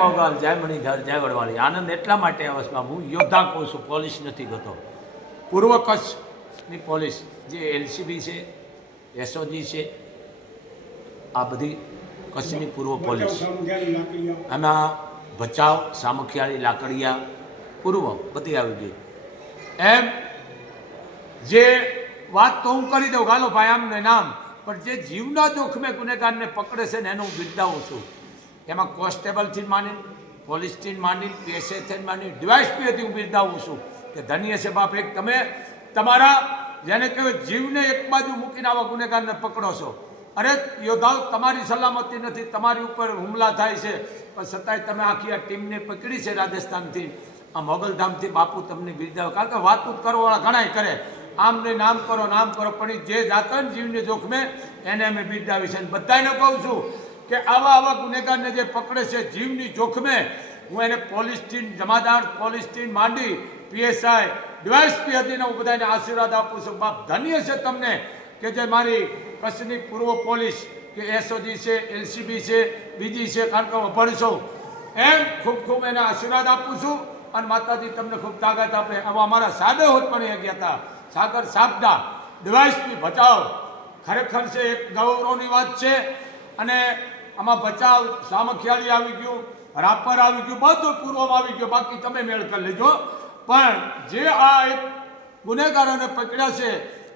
મોગલ, જય મણિધર, જય વડવાળી આનંદ એટલા માટે અવસમાં હું યોદ્ધા કહું છું, પોલીસ નથી ગતો. પૂર્વ કચ્છની પોલીસ, જે એલસીબી છે, એસઓજી છે, આ બધી કચ્છની પૂર્વ પોલીસ. એમાં ભચાઉ, સામખિયાળી, લાકડિયા, પૂર્વ બધી આવી ગઈ. એમ જે વાત તો હું કરી દઉં, ગાલો ભાઈ, આમને નામ. પણ જે જીવના જોખમે ગુનેગારને પકડે છે ને, એનું હું બિરદાવું છું. એમાં કોન્સ્ટેબલથી માંડીને પોલીસથી માંડીને પીએસએથી માંડીને ડીવાયસપીએથી હું બિરદાવું છું કે ધન્ય છે બાપ એક. તમે તમારા, જેને કહેવાય જીવને એક બાજુ મૂકીને આવા ગુનેગારને પકડો છો. અરે યોદ્ધાઓ, તમારી સલામતી નથી, તમારી ઉપર હુમલા થાય છે. પણ છતાંય તમે આખી આ ટીમને પકડી છે રાજસ્થાનથી. આ મોગલધામથી બાપુ તમને બિરદાવો. કારણ કે વાતું કરવાવાળા ઘણાય કરે. આમ ને નામ કરો નામ કરો, પણ જે જાતન જીવને જોખમે, એને અમે બિરદાવી છે બધાને કહું છું કે આવા આવા ગુનેગારને જે પકડે છે જીવની જોખમે, હું એને પોલીસ જમાદાર પોલીસ માંડી, પીએસઆઈ ડીવાયસપી હતીને હું બધાને આશીર્વાદ આપું છું. બાપ ધન્ય છે તમને કે જે મારી કચ્છની પૂર્વ પોલીસ, કે એસઓજી છે, એલસીબી છે, બીજી છે, કારણ કે હું ભણશો એમ ખૂબ ખૂબ એને આશીર્વાદ આપું છું અને માતાજી તમને ખૂબ તાકાત આપે. આવા અમારા સાદે હોત પણ ગયા હતા. સાગર સાબદા ડીવાયસપી બચાવ ખરેખર છે, એક ગૌરવની વાત છે. અને આમાં બચાવ સામખિયાળી આવી ગયું, રાપર આવી ગયું, બધું પૂર્વમાં આવી ગયું. બાકી તમે મેળ કરી લેજો. પણ જે આ એક ગુનેગારોને પકડ્યા છે,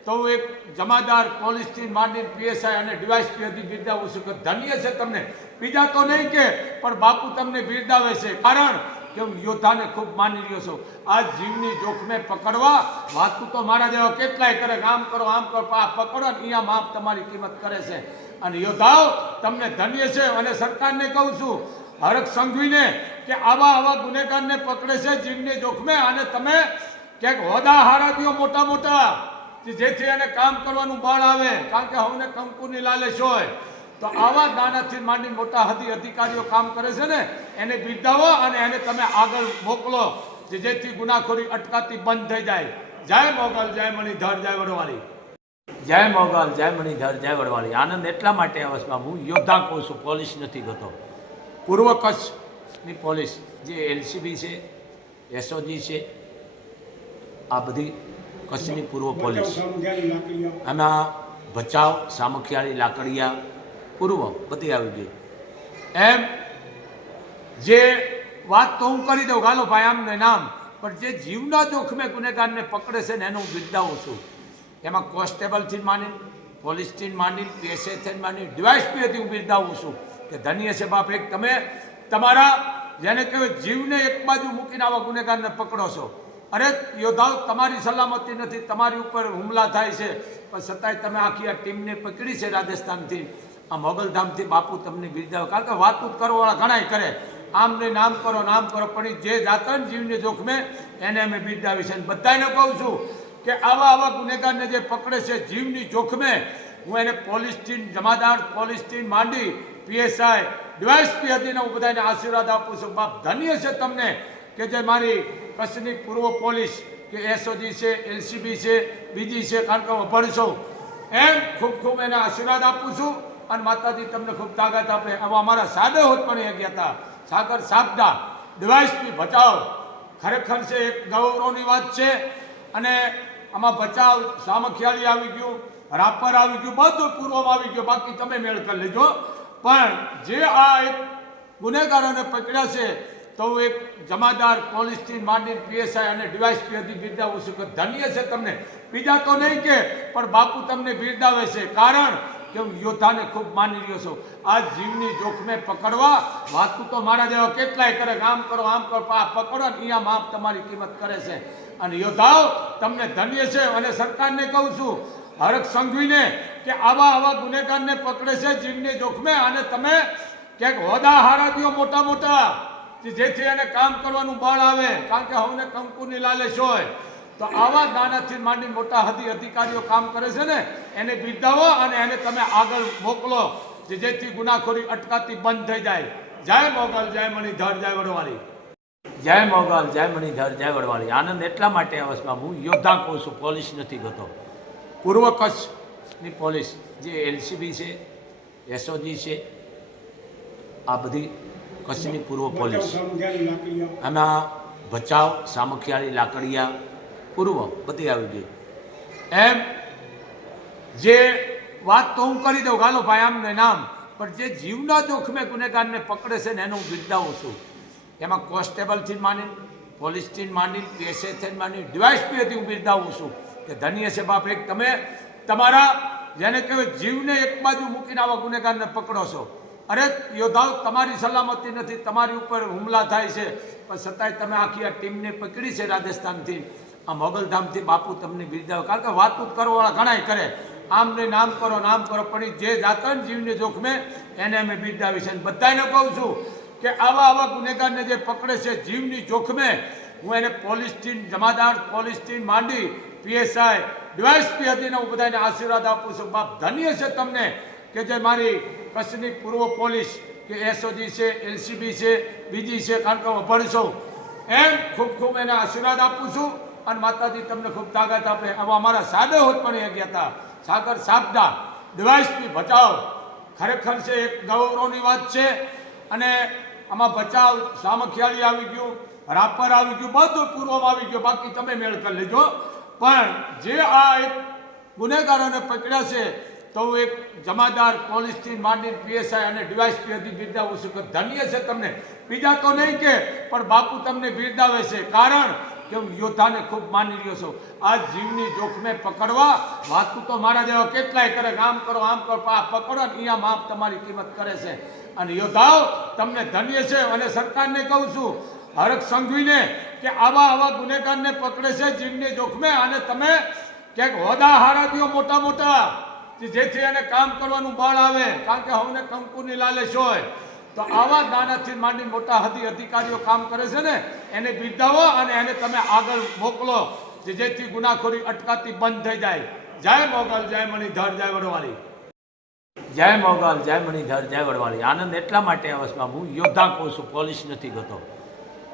તો હું એક જમાદાર પોલીસથી માંડીને પીએસઆઈ અને ડીવાયસપી હતી બિરદાવું છું કે ધન્ય છે તમને. બીજા તો નહીં કે, પણ બાપુ તમને બિરદાવે છે. કારણ કે હું યોદ્ધાને ખૂબ માની રહ્યો છું. આ જીવની જોખમે પકડવા, વાતું તો મારા જેવા કેટલાય કરે. આમ કરો આમ કરો આ પકડો અહીંયા માપ તમારી કિંમત કરે છે. અને યોદ્ધાઓ, તમને ધન્ય છે અને સરકારને કહું છું હરક સંઘવીને કે આવા આવા ગુનેગારને પકડે છે જીવની જોખમે અને તમે ક્યાંક હોદા હારા દ્યો મોટા મોટા જેથી એને કામ કરવાનું બળ આવે, કારણ કે હવને કંકુની લાલચ હોય. તો આવા દાનાથી માંડી મોટા હદી અધિકારીઓ કામ કરે છે ને, એને બિરદાવો અને એને તમે આગળ મોકલો જેથી ગુનાખોરી અટકાતી બંધ થઈ જાય. જય મોગલ, જય મણિધર, જય વડવાળી. જય મોગલ, જય મણિધર, જય વડવાળી. આનંદ એટલા માટે અવસમાં હું યોદ્ધા કહું છું, પોલીસ નથી ગતો. પૂર્વ કચ્છની પોલીસ, જે એલસીબી છે એસઓજી છે, આ બધી કચ્છની પૂર્વ પોલીસ. એમાં ભચાઉ, સામખિયાળી, લાકડિયા, પૂર્વ બધી આવી ગઈ. એમ જે વાત તો હું કરી દઉં, ગાલો ભાઈ, આમને નામ, પણ જે જીવના જોખમે ગુનેગારને પકડે છે ને એનું હું બિરદાવું છું. એમાં કોન્સ્ટેબલથી માંડીને પોલીસથી માંડીને પીએસએથી માંડીને હતી હું બિરદાવું છું કે ધન્ય છે બાપ એક. તમે તમારા, જેને કહેવાય જીવને એક બાજુ મૂકીને આવા ગુનેગારને પકડો છો. અરે યોદ્ધાઓ, તમારી સલામતી નથી, તમારી ઉપર હુમલા થાય છે. પણ છતાંય તમે આખી આ ટીમને પકડી છે રાજસ્થાનથી. આ મોગલધામથી બાપુ તમને બિરદાવે. કારણ કે વાતું કરવાવાળા ઘણાય કરે. આમ ને નામ કરો નામ કરો, પણ જે જાતન જીવને જોખમે, એને અમે બિરદાવી છે બધાને કહું છું કે આવા આવા ગુનેગારને જે પકડે છે જીવની જોખમે, હું એને પોલીસ ટીમ જમાદાર પોલીસ ટીમ માંડી, પીએસઆઈ ડીવાયસપી હતીને હું બધાને આશીર્વાદ આપું છું. બાપ ધન્ય છે તમને કે જે મારી કચ્છની પૂર્વ પોલીસ, કે એસઓજી છે, એલસીબી છે, બીજી છે, કારણ કે હું ભણશો એમ ખૂબ ખૂબ એને આશીર્વાદ આપું છું અને માતાજી, તમને ખૂબ તાકાત આપે. આવા અમારા સાદે હોત પણ ગયા હતા. સાગર સાબદા ડીવાયસપી બચાવ. ખરેખર છે, એક ગૌરવની વાત છે. અને આમાં બચાવ સામખિયાળી આવી ગયું, રાપર આવી ગયું, બધું પૂર્વમાં આવી ગયું. બાકી તમે મેળ કરી લેજો. પણ જે આ એક ગુનેગારોને પકડ્યા છે, તો હું એક જમાદાર પોલીસથી માંડી પીએસઆઈ અને ડીવાયસપી હતી બિરદાવું છું કે ધન્ય છે તમને. બીજા તો નહીં કે, પણ બાપુ તમને બિરદાવે છે. કારણ કે હું યોદ્ધાને ખૂબ માની રહ્યો છું. આ જીવની જોખમે પકડવા, વાતું તો મારા જેવા કેટલાય કરે. આમ કરો આમ કરો, આ પકડો અહીંયા માપ તમારી કિંમત કરે છે. અને યોદ્ધાઓ, તમને ધન્ય છે અને સરકારને કહું છું હરક સંઘવીને કે આવા આવા ગુનેગારને પકડે છે જીવને જોખમે અને તમે ક્યાંક હોદા હારા મોટા મોટા જેથી એને કામ કરવાનું બળ આવે, કારણ કે હવને કંકુની લાલચ હોય. તો આવા નાનાથી માંડી મોટા હદી અધિકારીઓ કામ કરે છે ને, એને બિરદાવો અને એને તમે આગળ મોકલો જેથી ગુનાખોરી અટકાતી બંધ થઈ જાય. જય મોગલ, જય મણિધર, જય વડવાળી. જય મોગલ, જય મણિધર, જય વડવાળી. આનંદ એટલા માટે અવસમાં હું યોદ્ધા કહું છું, પોલીસ નથી ગતો. પૂર્વ કચ્છની પોલીસ, જે એલસીબી છે, એસઓજી છે, આ બધી કચ્છની પૂર્વ પોલીસ. એમાં ભચાઉ, સામખિયાળી, લાકડિયા, પૂર્વ બધી આવી ગઈ. એમ જે વાત તો હું કરી દઉં, ગાલો ભાઈ આમ ને નામ. પણ જે જીવના જોખમે ગુનેગારને પકડે છે ને, એનું હું બિરદાવું છું. એમાં કોન્સ્ટેબલથી માંડીને પોલીસથી માંડીને પીએસએથી માંડીને ડીવાયસપીએથી હું બિરદાવું છું કે ધન્ય છે બાપ એક. તમે તમારા જેને કહેવાય જીવને એક બાજુ મૂકીને આવા ગુનેગારને પકડો છો. અરે યોદ્ધાઓ, તમારી સલામતી નથી, તમારી ઉપર હુમલા થાય છે. પણ છતાંય તમે આખી આ ટીમને પકડી છે રાજસ્થાનથી. આ મોગલધામથી બાપુ તમને બિરદાવ. કારણ કે વાતું કરવાવાળા ઘણાય કરે. આમ ને નામ કરો નામ કરો, પણ જે જાતન જીવને જોખમે, એને અમે બિરદાવી છે બધાને કહું છું કે આવા આવા ગુનેગારને જે પકડે છે જીવની જોખમે, હું એને પોલીસથી જમાદાર, પોલીસથી માંડી, પીએસઆઈ, ડીવાયસપી હતીને હું બધાને આશીર્વાદ આપું છું. બાપ ધન્ય છે તમને કે જે મારી કચ્છની પૂર્વ પોલીસ, કે એસઓજી છે, એલસીબી છે, બીજી છે, કારણ કે હું ભણશો એમ ખૂબ ખૂબ એને આશીર્વાદ આપું છું અને માતાજી તમને ખૂબ તાકાત આપે. આવા અમારા સાદે હોત પણ એ ગયા હતા. સાગર સાબદા ડીવાયસપી બચાવ ખરેખર છે, એક ગૌરવની વાત છે અને આમાં બચાવ સામખિયાળી આવી ગયું, રાપર આવી ગયું, બધું પૂર્વમાં આવી ગયું. બાકી તમે મેળ કરી લેજો. પણ જે આ એક ગુનેગારોને પકડ્યા છે, તો હું એક જમાદાર પોલીસથી માંડીને પીએસઆઈ અને ડીવાયસપી હતી બિરદાવું છું ધન્ય છે તમને. બીજા તો નહીં કે, પણ બાપુ તમને બિરદાવે છે. કારણ કે હું યોદ્ધાને ખૂબ માની રહ્યો છું. આ જીવની જોખમે પકડવા વાતું તો મારા જેવા કેટલાય કરે. આમ કરો આમ કરો આ પકડો ને અહીંયા માપ તમારી કિંમત કરે છે. અને યોદ્ધાઓ, તમને ધન્ય છે અને સરકારને કહું છું, હરખ સંઘવીને કે આવા આવા ગુનેગારને પકડે છે જીવની જોખમે અને તમે ક્યાંક હોદા હારા દ્યો મોટા મોટા જેથી એને કામ કરવાનું બળ આવે. કારણ કે હવે કંકુની લાલચ હોય. તો આવા નાનાથી માંડી મોટા હદી અધિકારીઓ કામ કરે છે ને, એને બિરદાવો અને એને તમે આગળ મોકલો, જે જેથી ગુનાખોરી અટકાતી બંધ થઈ જાય. જય મોગલ, જય મણિધર, જય વડવાળી. જય મોગલ, જય મણિધર, જય વડવાળી. આનંદ એટલા માટે આવે બાબુ, યોદ્ધા કહું છું, પોલીસ નથી ગતો.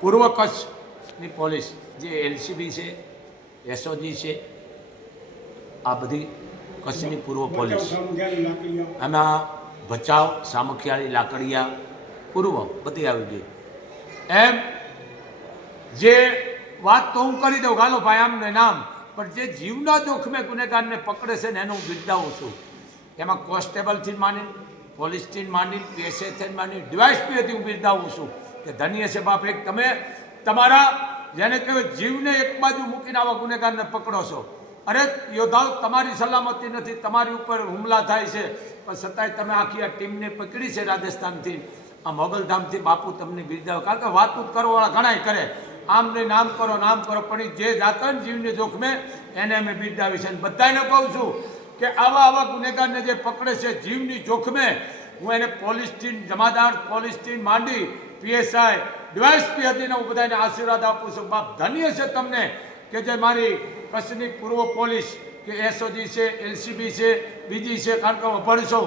પૂર્વ કચ્છની પોલીસ, જે એલસીબી છે, એસઓજી છે, આ બધી કચ્છની પૂર્વ પોલીસ. એમાં ભચાઉ, સામખિયાળી, લાકડિયા પૂર્વ બધી આવી ગઈ. એમ જે વાત તો હું કરી દઉં, ગાલો ભાઈ આમ ને નામ, પણ જે જીવના જોખમે ગુનેગારને પકડે છે ને એનું હું બિરદાવું છું. એમાં કોન્સ્ટેબલથી માંડીને પોલીસથી માંડીને પીએસએથી માની ડીવાયસપી હતી હું બિરદાવું છું. કે ધન્ય છે બાપ એક, તમે તમારા, જેને કહેવાય જીવને એક બાજુ મૂકીને આવા ગુનેગારને પકડો છો. અરે યોદ્ધાઓ, તમારી સલામતી નથી, તમારી ઉપર હુમલા થાય છે. પણ છતાંય તમે આખી આ ટીમને પકડી છે રાજસ્થાનથી. આ મોગલધામથી બાપુ તમને બિરદાવે. કારણ કે વાતું કરવાવાળા ઘણાય કરે. આમ ને નામ કરો નામ કરો, પણ જે જે ને જીવને જોખમે, એને અમે બિરદાવી છે બધાને કહું છું કે આવા આવા ગુનેગારને જે પકડે છે, જીવની જોખમે, હું એને પોલીસથી જમાદાર પોલીસથી માંડી, પીએસઆઈ ડીવાયસપી હતીને હું બધાને આશીર્વાદ આપું છું. બાપ ધન્ય છે તમને. કે જે મારી કચ્છની પૂર્વ પોલીસ કે એસઓજી છે એલસીબી છે, બીજી છે, કારણ કે હું ભણશો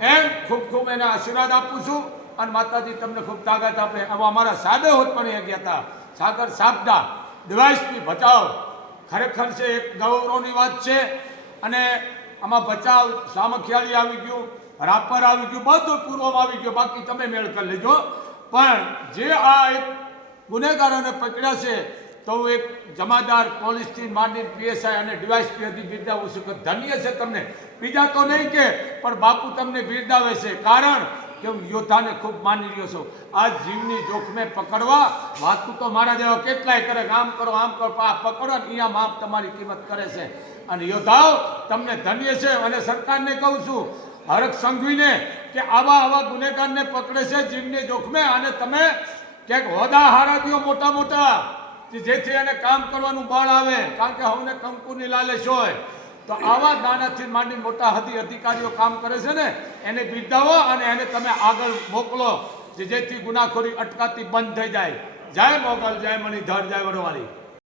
એમ ખૂબ ખૂબ એને આશીર્વાદ આપું છું અને માતાજી તમને ખૂબ તાકાત આપે. આવા અમારા સાદે હોત પણ એ ગયા હતા. સાગર સાબદા ડિવાઇસથી બચાવ ખરેખર છે, એક ગૌરવની વાત છે. અને આમાં બચાવ સામખિયાળી આવી ગયું, રાપર આવી ગયું, બધું પૂર્વમાં આવી ગયું. બાકી તમે મેળ કરી લેજો. પણ જે આ એક ગુનેગારોને પકડ્યા છે તો હું એક જમાદાર પોલીસથી માંડીને પીએસઆઈ અને ડીવાયસપી હતી બિરદાવું છું કે ધન્ય છે તમને. બીજા તો નહીં કે, પણ બાપુ તમને બિરદાવે છે. કારણ કે હું યોદ્ધાને ખૂબ માની રહ્યો છું. આ જીવની જોખમે પકડવા, વાતું તો મારા જેવા કેટલાય કરે. આમ કરો આમ કરો આ પકડો ને અહીંયા માપ તમારી કિંમત કરે છે. અને યોદ્ધાઓ, તમને ધન્ય છે અને સરકારને કહું છું, હરખ સંઘવીને કે આવા આવા ગુનેગારને પકડે છે જીવની જોખમે. અને તમે ક્યાંક હોદા હારા મોટા મોટા કે જેથી એને કામ કરવાનું બળ આવે, કારણ કે હવે કંકુની લાલચ હોય. તો આવા નાનાથી માંડી મોટા હદી અધિકારીઓ કામ કરે છે ને, એને બિરદાવો અને એને તમે આગળ મોકલો જેથી ગુનાખોરી અટકાતી બંધ થઈ જાય. જય મોગલ, જય મણિધર, જય વડવાળી.